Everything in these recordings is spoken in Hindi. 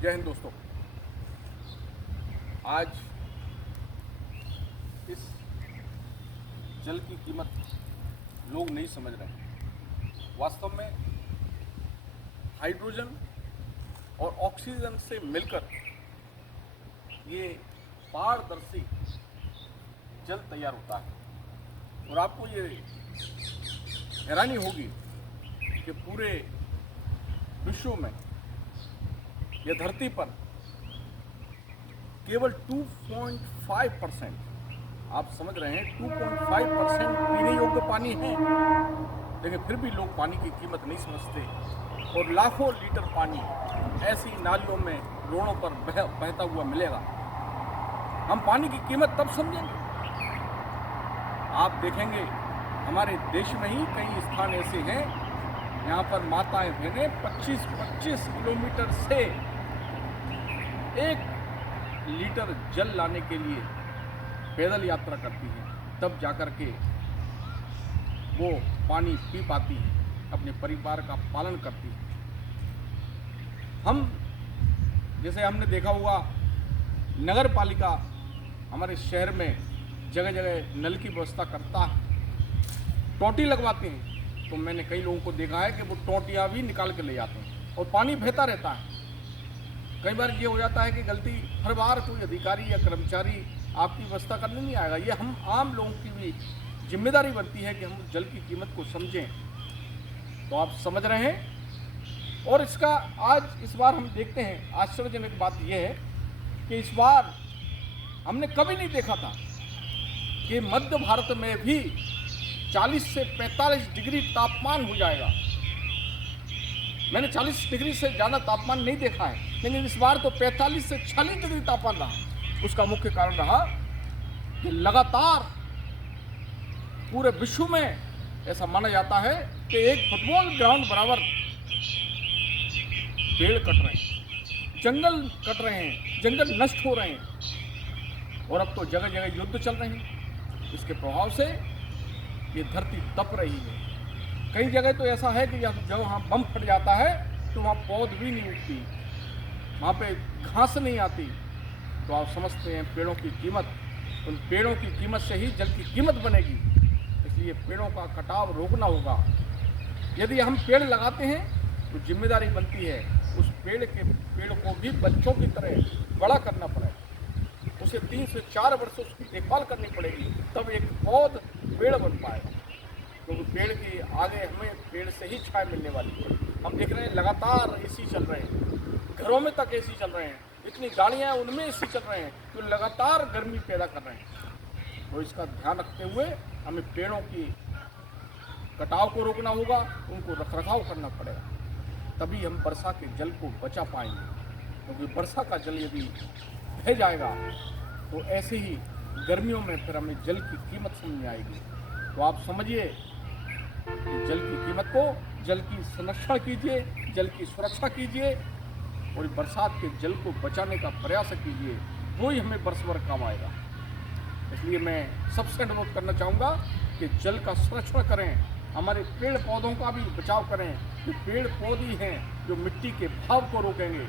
जय हिंद दोस्तों। आज इस जल की कीमत लोग नहीं समझ रहे हैं। वास्तव में हाइड्रोजन और ऑक्सीजन से मिलकर ये पारदर्शी जल तैयार होता है और आपको ये हैरानी होगी कि पूरे विश्व में यह धरती पर केवल 2.5%, आप समझ रहे हैं 2.5% पीने योग्य पानी है, लेकिन फिर भी लोग पानी की कीमत नहीं समझते और लाखों लीटर पानी ऐसी नालियों में रोडों पर बहता हुआ मिलेगा। हम पानी की कीमत तब समझेंगे, आप देखेंगे हमारे देश में ही कई स्थान ऐसे हैं यहाँ पर माताएं बहनें 25-25 किलोमीटर से 1 लीटर जल लाने के लिए पैदल यात्रा करती हैं, तब जाकर के वो पानी पी पाती हैं, अपने परिवार का पालन करती हैं। हम जैसे हमने देखा हुआ नगर पालिका हमारे शहर में जगह जगह नल की व्यवस्था करता है, टोटी लगवाते हैं, तो मैंने कई लोगों को देखा है कि वो टोटियाँ भी निकाल के ले जाते हैं और पानी बहता रहता है। कई बार ये हो जाता है कि गलती हर बार कोई अधिकारी या कर्मचारी आपकी व्यवस्था करने नहीं आएगा। ये हम आम लोगों की भी जिम्मेदारी बनती है कि हम जल की कीमत को समझें। तो आप समझ रहे हैं। और इसका आज इस बार हम देखते हैं, आश्चर्यजनक बात यह है कि इस बार हमने कभी नहीं देखा था कि मध्य भारत में भी 40 से 45 डिग्री तापमान हो जाएगा। मैंने 40 डिग्री से ज़्यादा तापमान नहीं देखा है, लेकिन इस बार तो 45 से 46 डिग्री तापमान रहा। उसका मुख्य कारण रहा कि लगातार पूरे विश्व में ऐसा माना जाता है कि एक फुटबॉल ग्राउंड बराबर पेड़ कट रहे हैं, जंगल कट रहे हैं, जंगल नष्ट हो रहे हैं और अब तो जगह जगह युद्ध चल रहे हैं। इसके प्रभाव से ये धरती तप रही है। कई जगह तो ऐसा है कि जब वहाँ बम फट जाता है तो वहाँ पौध भी नहीं उगती, वहाँ पे घास नहीं आती। तो आप समझते हैं पेड़ों की कीमत, उन पेड़ों की कीमत से ही जल की कीमत बनेगी। इसलिए पेड़ों का कटाव रोकना होगा। यदि हम पेड़ लगाते हैं तो जिम्मेदारी बनती है उस पेड़ को भी बच्चों की तरह बड़ा करना पड़ेगा। उसे 3 से 4 वर्ष उसकी देखभाल करनी पड़ेगी, तब एक पौध पेड़ बन पाएगा। क्योंकि पेड़ के आगे हमें पेड़ से ही छाया मिलने वाली है। हम देख रहे हैं लगातार एसी चल रहे हैं, घरों में तक एसी चल रहे हैं, इतनी गाड़ियां हैं उनमें एसी चल रहे हैं, तो लगातार गर्मी पैदा कर रहे हैं। तो इसका ध्यान रखते हुए हमें पेड़ों की कटाव को रोकना होगा, उनको रखरखाव करना पड़ेगा, तभी हम वर्षा के जल को बचा पाएंगे। क्योंकि वर्षा का जल यदि बह जाएगा तो ऐसे ही गर्मियों में फिर हमें जल की कीमत समझ में आएगी। तो आप समझिए कि जल की कीमत को, जल की संरक्षण कीजिए, जल की सुरक्षा कीजिए और बरसात के जल को बचाने का प्रयास कीजिए, वो ही हमें वर्ष भर काम आएगा। इसलिए मैं सबसे अनुरोध करना चाहूँगा कि जल का संरक्षण करें, हमारे पेड़ पौधों का भी बचाव करें। कि पेड़ पौधे हैं जो मिट्टी के भाव को रोकेंगे,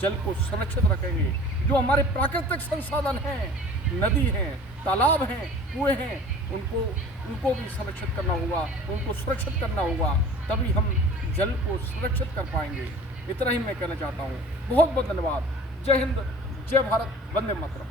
जल को संरक्षित रखेंगे। जो हमारे प्राकृतिक संसाधन हैं, नदी हैं, तालाब हैं, कुएं हैं, उनको भी संरक्षित करना होगा, उनको सुरक्षित करना होगा, तभी हम जल को सुरक्षित कर पाएंगे। इतना ही मैं कहना चाहता हूँ। बहुत बहुत धन्यवाद। जय हिंद, जय भारत, वंदे मातरम।